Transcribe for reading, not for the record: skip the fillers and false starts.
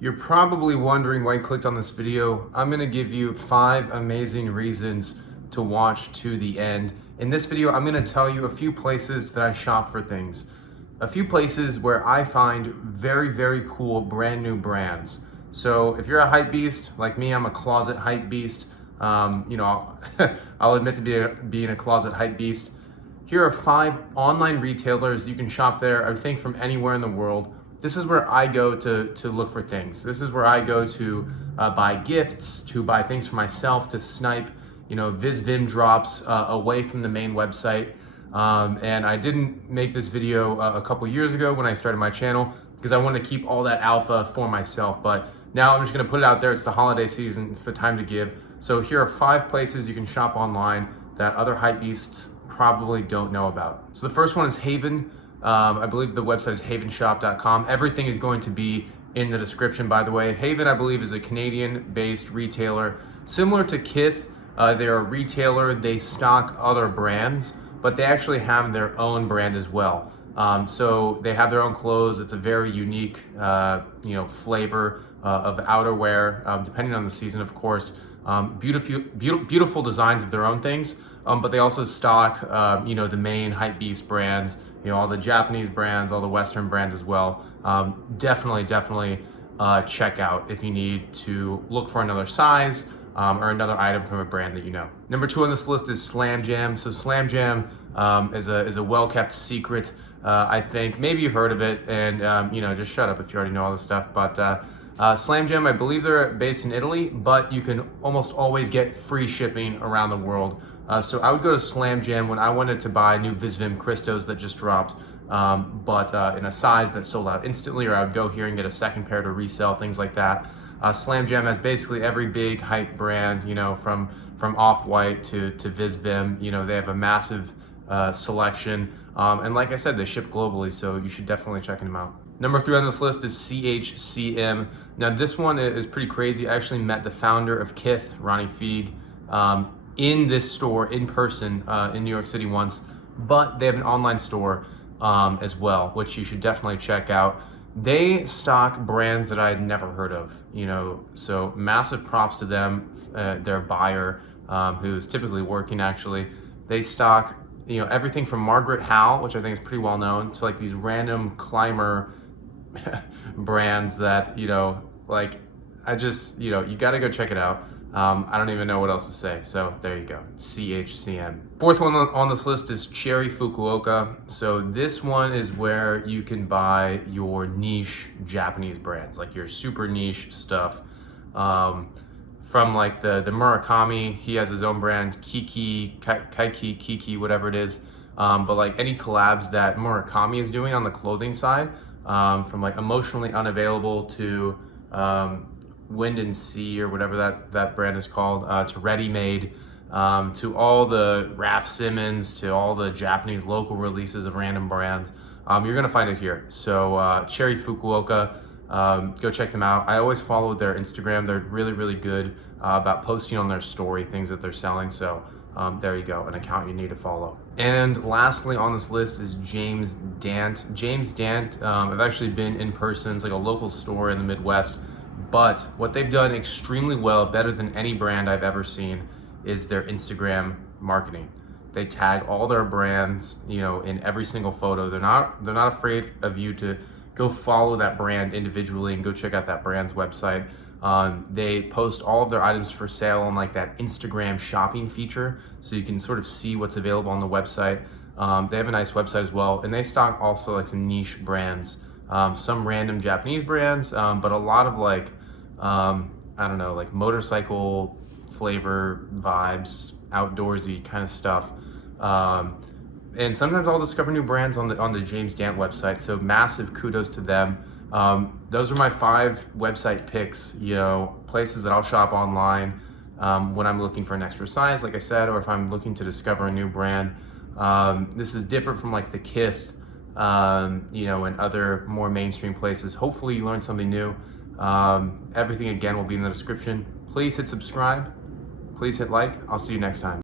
You're probably wondering why you clicked on this video. I'm gonna give you 5 amazing reasons to watch to the end. In this video, I'm gonna tell you a few places that I shop for things. A few places where I find very, very cool brand new brands. So if you're a hype beast, like me, I'm a closet hype beast. I'll admit to being a closet hype beast. Here are 5 online retailers. You can shop there, I think, from anywhere in the world. This is where I go to look for things. This is where I go to buy gifts, to buy things for myself, to snipe, VizVim drops away from the main website. And I didn't make this video a couple years ago when I started my channel because I wanted to keep all that alpha for myself. But now I'm just gonna put it out there. It's the holiday season. It's the time to give. So here are 5 places you can shop online that other hype beasts probably don't know about. So the first one is Haven. I believe the website is havenshop.com. Everything is going to be in the description, by the way. Haven, I believe, is a Canadian-based retailer. Similar to Kith, they're a retailer. They stock other brands, but they actually have their own brand as well. So they have their own clothes. It's a very unique, flavor of outerwear, depending on the season, of course. Beautiful designs of their own things, but they also stock, the main hype beast brands, all the Japanese brands, all the Western brands as well. Definitely check out if you need to look for another size or another item from a brand that you know. Number 2 on this list is Slam Jam. So Slam Jam is a well-kept secret. I think maybe you've heard of it, and just shut up if you already know all this stuff. But Slam Jam, I believe they're based in Italy, but you can almost always get free shipping around the world. So I would go to Slam Jam when I wanted to buy new VizVim Cristos that just dropped, but in a size that sold out instantly, or I would go here and get a second pair to resell, things like that. Slam Jam has basically every big hype brand, from Off-White to VizVim. They have a massive selection, and like I said, they ship globally, so you should definitely check them out. Number 3 on this list is CHCM. Now this one is pretty crazy. I actually met the founder of Kith, Ronnie Feig, in this store in person in New York City once, but they have an online store as well, which you should definitely check out. They stock brands that I had never heard of, so massive props to them, their buyer, who's typically working actually. They stock, everything from Margaret Howell, which I think is pretty well known, to like these random climber brands that, you gotta go check it out. I don't even know what else to say, so there you go, CHCM. 4th one on this list is Cherry Fukuoka. So this one is where you can buy your niche Japanese brands, like your super niche stuff. From like the Murakami, he has his own brand, Kiki, whatever it is. But like any collabs that Murakami is doing on the clothing side, from like Emotionally Unavailable to Wind and Sea, or whatever that brand is called, to Ready Made, to all the Raf Simons, to all the Japanese local releases of random brands. You're gonna find it here. So Cherry Fukuoka, go check them out. I always follow their Instagram. They're really good about posting on their story things that they're selling. So there you go, an account you need to follow. And lastly on this list is James Gantt. James Gantt, I've actually been in person. It's like a local store in the Midwest. But what they've done extremely well, better than any brand I've ever seen, is their Instagram marketing. They tag all their brands, in every single photo. They're not afraid of you to go follow that brand individually and go check out that brand's website. They post all of their items for sale on like that Instagram shopping feature, so you can sort of see what's available on the website. They have a nice website as well, and they stock also like some niche brands. Some random Japanese brands, but a lot of like, like motorcycle flavor vibes, outdoorsy kind of stuff. And sometimes I'll discover new brands on the James Gantt website, so massive kudos to them. Those are my 5 website picks, places that I'll shop online when I'm looking for an extra size, like I said, or if I'm looking to discover a new brand. This is different from like the Kith, and other more mainstream places. Hopefully you learned something new. Everything again will be in the description. Please hit subscribe. Please hit like. I'll see you next time.